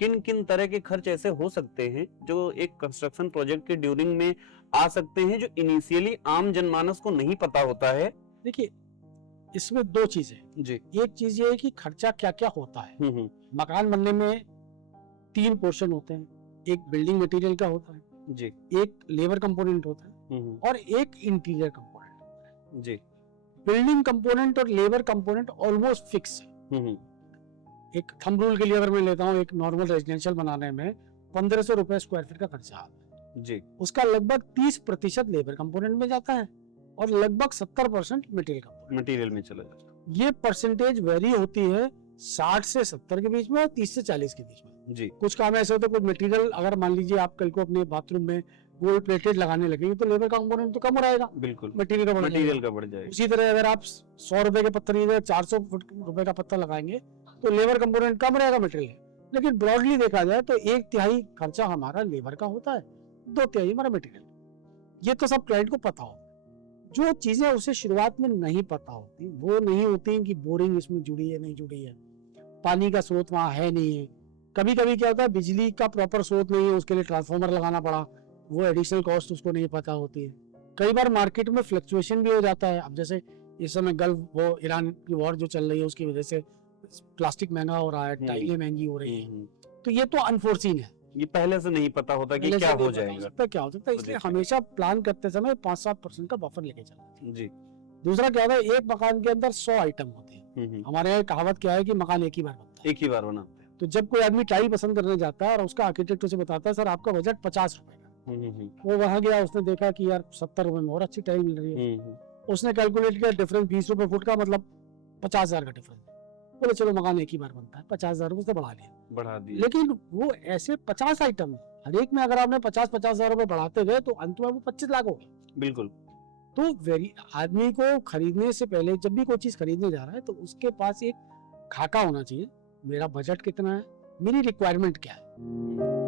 किन किन तरह के खर्च ऐसे हो सकते हैं जो एक कंस्ट्रक्शन प्रोजेक्ट के ड्यूरिंग में आ सकते हैं, जो इनिशियली आम जनमानस को नहीं पता होता है? देखिए, इसमें दो चीजें जी। एक चीज ये है कि खर्चा क्या क्या होता है। मकान बनने में 3 पोर्शन होते हैं, एक बिल्डिंग मटेरियल का होता है जी। एक लेबर कंपोनेंट होता है और एक इंटीरियर कंपोनेंट होता है। जी। बिल्डिंग कंपोनेंट और लेबर कंपोनेंट ऑलमोस्ट फिक्स है। एक थंब रूल के लिए अगर मैं लेता हूँ, एक नॉर्मल रेजिडेंशियल बनाने में 1500 रुपए स्क्वायर फीट का खर्चा आता है जी। उसका लगभग 30% लेबर कंपोनेंट में जाता है और लगभग 70% मटेरियल में चला जाता है। ये परसेंटेज वेरी होती है 60 से 70 के बीच में और 30 से 40 के बीच में। जी। कुछ काम ऐसे होते हैं, कुछ मटेरियल अगर मान लीजिए आप कल को अपने बाथरूम में गोल्ड प्लेटेड लगाने लगेंगे तो लेबर का कंपोनेंट तो कम हो जाएगा, बिल्कुल मटेरियल का बढ़ जाएगा। उसी तरह अगर आप 100 रुपए के पत्थर की 400 रुपए का पत्थर लगाएंगे तो लेबर कंपोनेंट कम रहेगा, मटेरियल। लेकिन ब्रॉडली देखा जाए तो 1/3 खर्चा हमारा लेबर का होता है, 2/3 हमारा मटेरियल। ये तो सब क्लाइंट को पता होता है। जो चीजें उसे शुरुआत में नहीं पता होती वो नहीं होती कि बोरिंग इसमें जुड़ी है नहीं जुड़ी है, पानी का स्रोत वहां है नहीं है। कभी कभी क्या होता है, बिजली का प्रॉपर स्रोत नहीं है, उसके लिए ट्रांसफार्मर लगाना पड़ा, वो एडिशनल कॉस्ट उसको नहीं पता होती है। कई बार मार्केट में फ्लक्चुएशन भी हो जाता है। अब जैसे इस समय गल्फ वो ईरान की वॉर जो चल रही है उसकी वजह से प्लास्टिक महंगा हो रहा है, टाइलें महंगी हो रही है, तो ये तो अनफोर्सीन है, ये पहले से नहीं पता होता कि क्या हो जाएगा, क्या हो सकता है। इसलिए हमेशा प्लान करते समय 5-7% का बफर लेके चलना चाहिए। जी। दूसरा क्या होता है, एक मकान के अंदर 100 आइटम होते हैं। हमारे यहाँ कहावत क्या है कि मकान एक ही बार बनता है, एक ही बार बनाते हैं। तो जब कोई आदमी टाइल पसंद करने जाता है और उसका आर्किटेक्ट उसे बताता है सर आपका बजट 50 रुपए का, वो वहां गया, उसने देखा कि यार 70 रुपए में और अच्छी टाइल मिल रही है, उसने कैलकुलेट किया डिफरेंस 20 रुपए फुट का, मतलब 50,000 का डिफरेंस। बोले चलो मकान एक ही बार बनता है, 50,000 रुपए से बढ़ा दिया। लेकिन वो ऐसे 50 आइटम है, हर एक में अगर आपने 50,000 रुपए बढ़ाते गए तो अंत में वो 25 लाख हो गए। बिल्कुल। तो आदमी को खरीदने से पहले जब भी कोई चीज खरीदने जा रहा है तो उसके पास एक खाका होना चाहिए, मेरा बजट कितना है, मेरी रिक्वायरमेंट क्या है।